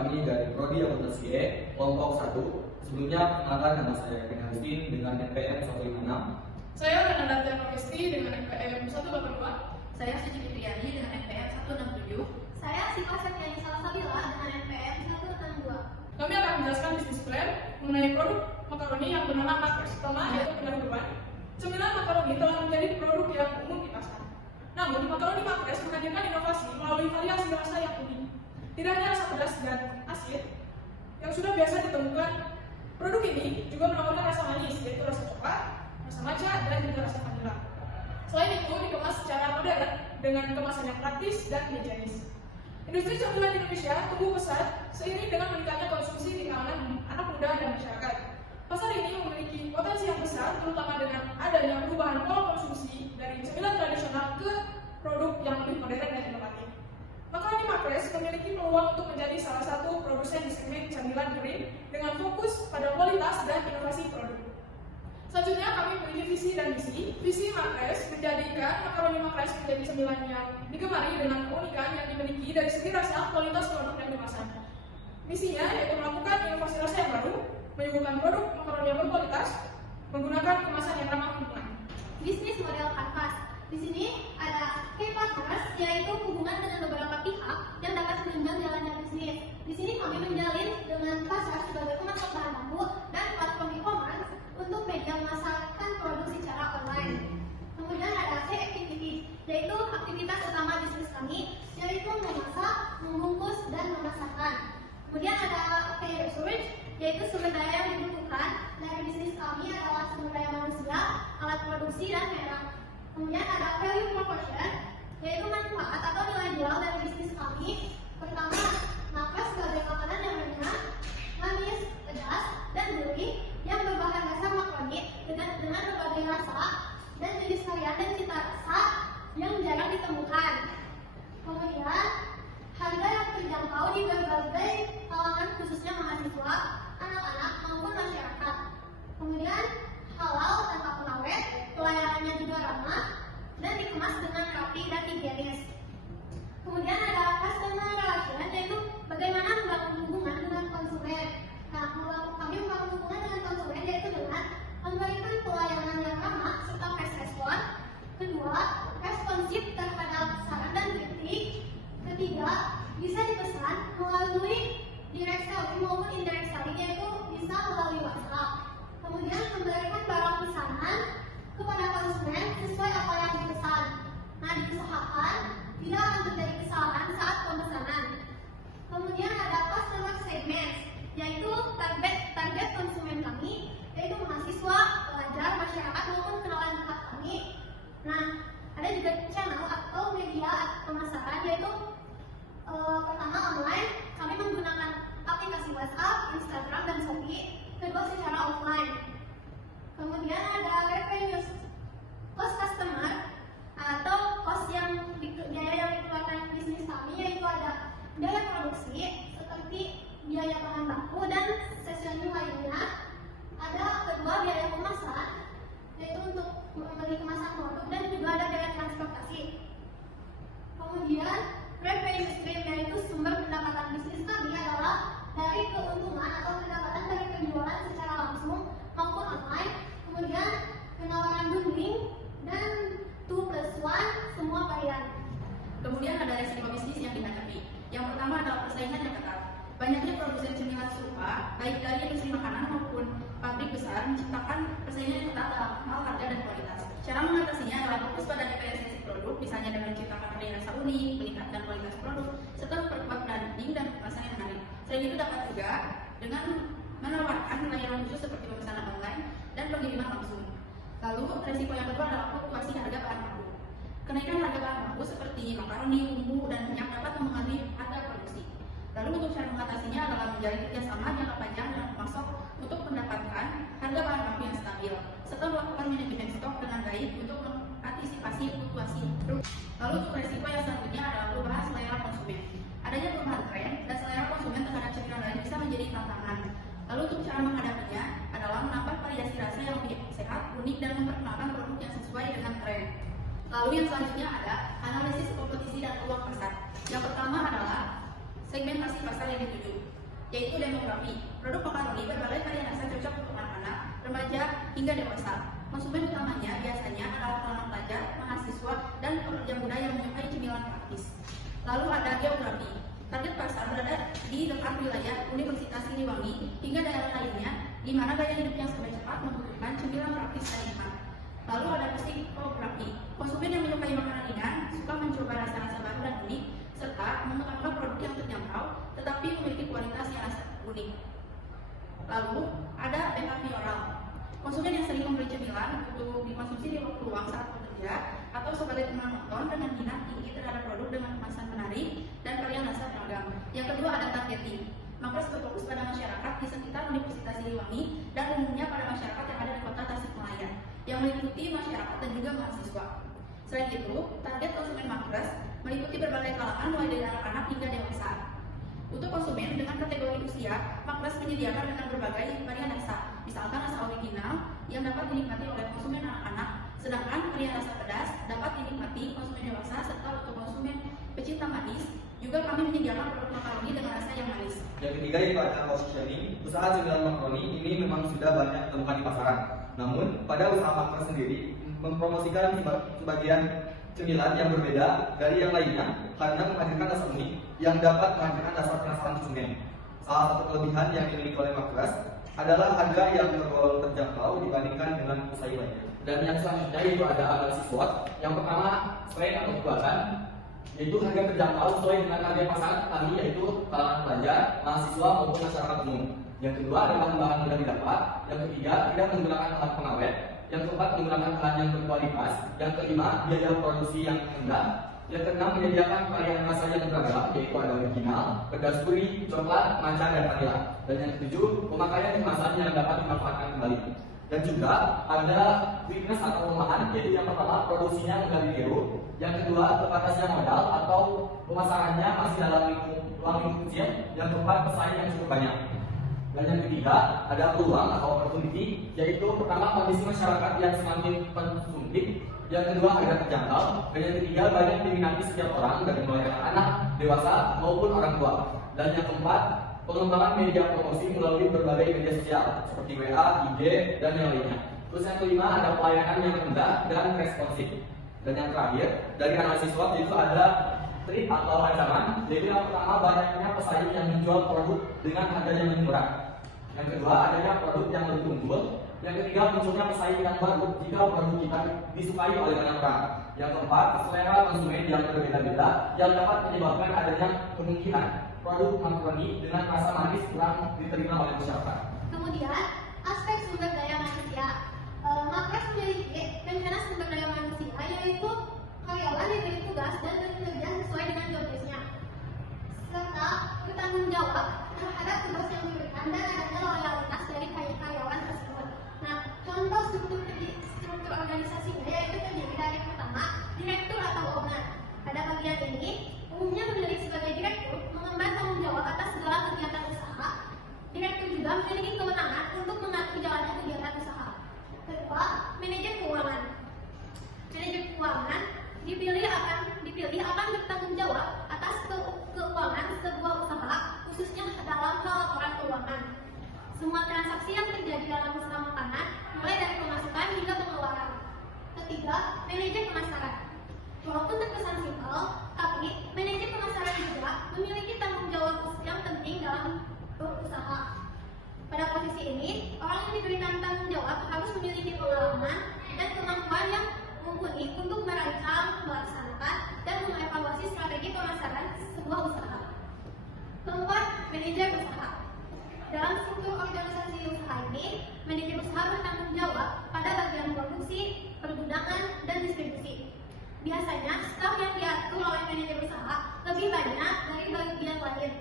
kami dari Prodi Akuntansi E, kelompok 1. Sebelumnya, perkenalkan nama saya Ken Agustin dengan NPM 156. Saya Renanda Tianokesti dengan NPM 182. Saya Suci Fitriani dengan NPM 167. Saya Siva Septiani Salsabila dengan NPM 162. Kami akan menjelaskan bisnis plan mengenai produk makaroni yang bernama Makres. Pertama yaitu pendahuluan. Cemilan makaroni telah menjadi produk yang umum di pasar. Namun, makaroni Makres menghadirkan inovasi melalui variasi rasa yang unik. Tidak hanya rasa pedas dan asin yang sudah biasa ditemukan, produk ini juga menawarkan rasa manis, yaitu rasa coklat, rasa matcha, dan juga rasa vanila. Selain itu, dikemas secara modern dengan kemasan yang praktis dan higienis. Industri cemilan Indonesia tumbuh pesat seiring dengan meningkatnya konsumsi di kalangan anak muda dan masyarakat. Pasar ini memiliki potensi yang besar, terutama dengan adanya perubahan pola konsumsi dari cemilan tradisional ke produk yang lebih modern dan inovatif. Makaroni Makres memiliki peluang untuk menjadi salah satu produsen di segmen camilan kering dengan fokus pada kualitas dan inovasi produk. Selanjutnya kami memiliki visi dan misi. Visi Makres menjadikan makaroni Makres menjadi cemilan yang digemari dengan keunikan yang dimiliki dari segi rasa, kualitas produk, dan kemasan. Misinya yaitu melakukan inovasi rasa yang baru, menyuguhkan produk makaroni yang berkualitas, menggunakan kemasan yang ramah lingkungan. Bisnis model kanvas. Di sini ada key partners, yaitu hubungan dengan beberapa pihak yang dapat menunjang jalannya bisnis. Di sini kami menjalin dengan pasar sebagai pemasok bahan baku dan platform e-commerce untuk media memasarkan produk secara online. Kemudian ada C activity, yaitu aktivitas utama bisnis kami, yaitu memasak, membungkus, dan memasarkan. Kemudian ada K research, yaitu sumber daya yang dibutuhkan dari bisnis kami adalah sumber daya manusia, alat produksi, dan merek. Kemudian ada value proposition, yaitu manfaat atau nilai jual dari bisnis kami. Pertama, Makres sebagai makanan yang renyah, manis, pedas, dan gurih yang berbahan dasar makaroni dengan berbagai rasa dan jenis varian dan cita rasa yang jarang ditemukan. Kemudian, harga yang terjangkau di berbagai kalangan khususnya mahasiswa, anak-anak, maupun masyarakat. Kemudian, halal tanpa pengawet, pelayanannya juga ramah, dan dikemas dengan rapi dan higienis. Kemudian ada customer relation, yaitu bagaimana membangun hubungan dengan konsumen. Nah, kami membangun hubungan dengan konsumen yaitu dengan memberikan pelayanan yang ramah serta fast respon. Kedua, responsif terhadap saran dan kritik. Ketiga, bisa dipesan melalui direct selling maupun indirect selling, yaitu bisa melalui WhatsApp. Kemudian memberikan barang pesanan kepada konsumen sesuai apa yang dipesan. Nah, diusahakan tidak akan terjadi kesalahan saat pemesanan. Kemudian ada customer segment, yaitu target konsumen kami, yaitu mahasiswa, pelajar, masyarakat maupun kenalan dekat kami. Nah, ada juga channel atau media pemasaran, yaitu pertama online, kami menggunakan aplikasi WhatsApp, Instagram, dan Shopee. Kedua secara offline. Kemudian ada revenue cost customer atau cost biaya yang dikeluarkan bisnis kami, yaitu ada biaya produksi seperti biaya bahan baku dan sesuatu lainnya. Ada kedua biaya kemasan, yaitu untuk membeli kemasan produk, dan juga ada biaya transportasi. Kemudian revenue stream, yaitu sumber pendapatan bisnis kami adalah dari keuntungan atau pendapatan dari penjualan secara langsung maupun online. Kemudian penawaran bundling dan 2+1 semua varian. Kemudian ada resiko bisnis yang dihadapi. Yang pertama adalah persaingan yang ketat. Banyaknya produsen cemilan serupa, baik dari industri makanan maupun pabrik besar, menciptakan persaingan yang ketat dalam hal harga dan kualitas. Cara mengatasinya adalah fokus pada diferensiasi produk, misalnya dengan menciptakan varian rasa unik, meningkatkan kualitas produk, serta memperkuat branding dan kemasan yang menarik. Selain itu dapat juga dengan menawarkan layanan khusus seperti pemesanan online dan pengiriman langsung. Lalu, resiko yang kedua adalah fluktuasi harga bahan baku. Kenaikan harga bahan baku seperti makaroni, bumbu, dan minyak dapat mempengaruhi harga produksi. Lalu untuk cara mengatasinya adalah menjalin kerjasama jangka panjang dengan pemasok untuk mendapatkan harga bahan baku yang stabil, serta melakukan manajemen stok dengan baik untuk mengantisipasi fluktuasi. Lalu untuk resiko yang selanjutnya adalah perubahan selera konsumen. Adanya perubahan tren dan selera konsumen terhadap cemilan lain bisa menjadi tantangan. Lalu untuk cara menghadapinya adalah menambah variasi rasa yang lebih sehat, unik, dan memperkenalkan produk yang sesuai dengan tren. Lalu yang selanjutnya ada analisis kompetisi dan peluang pasar. Yang pertama adalah segmentasi pasar yang dituju. yaitu demografi. Produk makaroni berbagai varian rasa cocok untuk anak-anak, remaja, hingga dewasa. Konsumen utamanya biasanya adalah kalangan pelajar, mahasiswa, dan pekerja muda yang menyukai cemilan praktis. Lalu ada geografi. Target pasar berada di dekat wilayah Universitas Siliwangi hingga daerah lainnya, di mana gaya hidup yang serba cepat membutuhkan cemilan praktis dan nikmat. Lalu ada psikografi. Konsumen yang menyukai makanan ringan, suka mencoba rasa-rasa baru dan unik, serta mengembangkan produk yang terjangkau, tetapi memiliki kualitas yang unik. Lalu ada behavioral. Konsumen yang sering membeli cemilan untuk dikonsumsi di waktu luang saat bekerja atau sebagai teman nonton dengan minat tinggi terhadap produk dengan kemasan menarik dan varian rasa beragam. Yang kedua ada targeting. Makros berfokus pada masyarakat di sekitar Universitas Siliwangi dan umumnya pada masyarakat yang ada di kota Tasikmalaya, yang meliputi masyarakat dan juga mahasiswa. Selain itu, target konsumen Makros meliputi berbagai kalangan mulai dari anak-anak hingga dewasa. Untuk konsumen dengan kategori usia, Makros menyediakan dengan berbagai varian rasa, misalkan rasa original yang dapat dinikmati oleh konsumen anak-anak, sedangkan varian rasa pedas dapat dinikmati konsumen dewasa, serta untuk konsumen pecinta manis, juga kami menyediakan produk makaroni dengan rasa yang manis. Yang ketiga yaitu ada positioning. Usaha cemilan makaroni ini memang sudah banyak ditemukan di pasaran. Namun, pada usaha Makros sendiri mempromosikan sebagian cemilan yang berbeda dari yang lainnya karena menghadirkan rasa unik yang dapat menghadirkan rasa penasaran konsumen. Salah satu kelebihan yang dimiliki oleh Makros adalah harga yang tergolong terjangkau dibandingkan dengan pesaing lainnya. Dan yang selanjutnya yaitu ada analisis SWOT. Yang pertama, strength atau kekuatan, yaitu harga terjangkau sesuai dengan harga pasar tadi, yaitu kalangan pelajar, mahasiswa maupun masyarakat umum. Yang kedua ada bahan-bahan mudah didapat. Yang ketiga tidak menggunakan bahan pengawet. Yang keempat menggunakan bahan yang berkualitas. Yang kelima biaya produksi yang rendah. Yang keenam menyediakan varian rasa yang beragam, yaitu ada original, pedas gurih, coklat, matcha, dan vanila. Dan yang ketujuh pemakaian kemasan yang dapat dimanfaatkan kembali. Dan juga ada weakness atau kelemahan, yaitu yang pertama produksinya mudah ditiru, yang kedua terbatasnya modal atau pemasarannya masih dalam ruang lingkup kecil, yang keempat pesaing yang cukup banyak. Dan yang ketiga ada peluang atau opportunity, yaitu pertama kondisi masyarakat yang semakin konsumtif, yang kedua harga terjangkau, dan yang ketiga banyak diminati setiap orang dari mulai anak, dewasa maupun orang tua. Dan yang keempat pengembangan media promosi melalui berbagai media sosial seperti WA, IG, dan yang lainnya. Terus yang kelima ada pelayanan yang rendah dan responsif. Dan yang terakhir dari analisis SWOT itu ada trik atau ancaman, yaitu yang pertama banyaknya pesaing yang menjual produk dengan harga yang lebih murah. Yang kedua adanya produk yang lebih unggul. Yang ketiga munculnya pesaing yang baru jika produk kita disukai oleh banyak orang. Yang keempat selera konsumen yang berbeda-beda yang dapat menyebabkan adanya kemungkinan produk makaroni dengan rasa manis kurang diterima oleh masyarakat. Kemudian, aspek sumber daya manusia. Makros memiliki rencana sumber daya manusia, yaitu karyawan diberi tugas dan bekerja sesuai dengan jobdesknya, serta bertanggung jawab terhadap tugas yang diberikan dan adanya loyalitas dari karyawan tersebut. Nah, contoh struktur organisasinya yaitu terdiri dari pertama, direktur atau owner. Pada bagian ini, umumnya memiliki sebagai direktur mengemban tanggung jawab atas segala kegiatan usaha. Direktur juga memiliki kewenangan untuk mengatur jalannya kegiatan usaha. Kedua, manajer keuangan. Manajer keuangan dipilih akan bertanggung jawab atas keuangan sebuah usaha, khususnya dalam hal laporan keuangan. Semua transaksi yang terjadi dalam usaha makanan, mulai dari pemasukan hingga pengeluaran. Ketiga, manajer pemasaran. Walaupun terkesan simpel, tapi manajer pemasaran juga memiliki tanggung jawab yang penting dalam berusaha. Pada posisi ini, orang yang diberikan tanggung jawab harus memiliki pengalaman dan kemampuan yang mumpuni untuk merancang, melaksanakan, dan mengevaluasi strategi pemasaran sebuah usaha. Keempat, manajer usaha. Dalam struktur organisasi usaha ini, manajer usaha bertanggung jawab pada bagian produksi, pergudangan, dan distribusi. Biasanya, staf yang diatur oleh manajer usaha lebih banyak dari bagian lain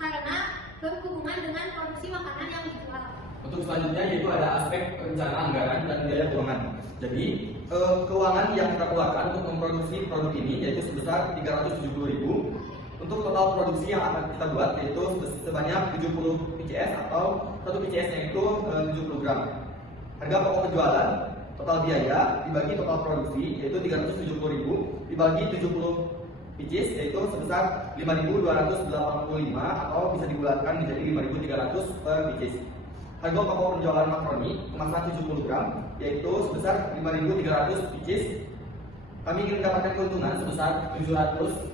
karena berhubungan dengan produksi makanan yang dijual. Untuk selanjutnya yaitu ada aspek perencanaan anggaran dan biaya keuangan. Jadi keuangan yang kita keluarkan untuk memproduksi produk ini yaitu sebesar 370.000. Untuk total produksi yang akan kita buat yaitu sebanyak 70 PCS atau satu PCS-nya itu 70 gram. Harga pokok penjualan total biaya dibagi total produksi yaitu 370.000 dibagi 70 pieces yaitu sebesar 5.285 atau bisa dibulatkan menjadi 5.300 per pieces. Harga pokok penjualan makaroni kemasan 70 gram yaitu sebesar 5.300 pieces. Kami ingin mendapatkan keuntungan sebesar 700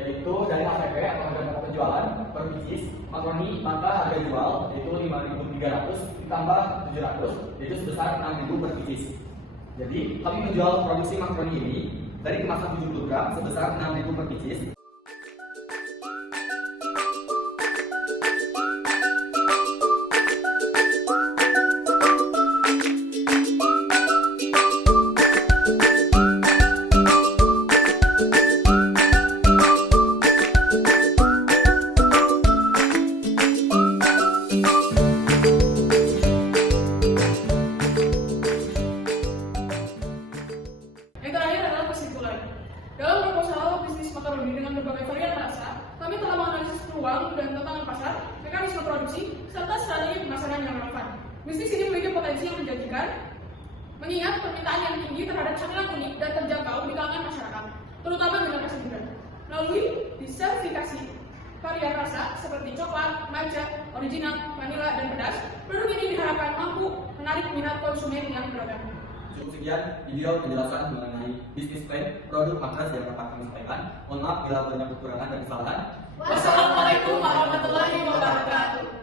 yaitu dari HPP atau harga penjualan per pieces makaroni, maka harga jual yaitu 5.300 ditambah 700 yaitu sebesar 6.000 per pieces. Jadi kami menjual produksi makaroni ini dari kemasan 70 gram sebesar 6.000 per pieces. Yang terakhir adalah kesimpulan. Dalam proposal bisnis makaroni dengan berbagai varian rasa, kami telah menganalisis peluang dan tantangan pasar, mekanisme produksi, serta strategi pemasaran yang relevan. Bisnis ini memiliki potensi yang menjanjikan, mengingat permintaan yang tinggi terhadap camilan unik dan terjangkau di kalangan masyarakat, terutama generasi muda. Melalui diversifikasi varian rasa seperti coklat, matcha, original, vanila, dan pedas, produk ini diharapkan mampu menarik minat konsumen yang beragam. Cukup sekian video penjelasan mengenai bisnis plan produk matras yang dapat kami sampaikan. Mohon maaf bila banyak kekurangan dan kesalahan. Wassalamualaikum warahmatullahi wabarakatuh.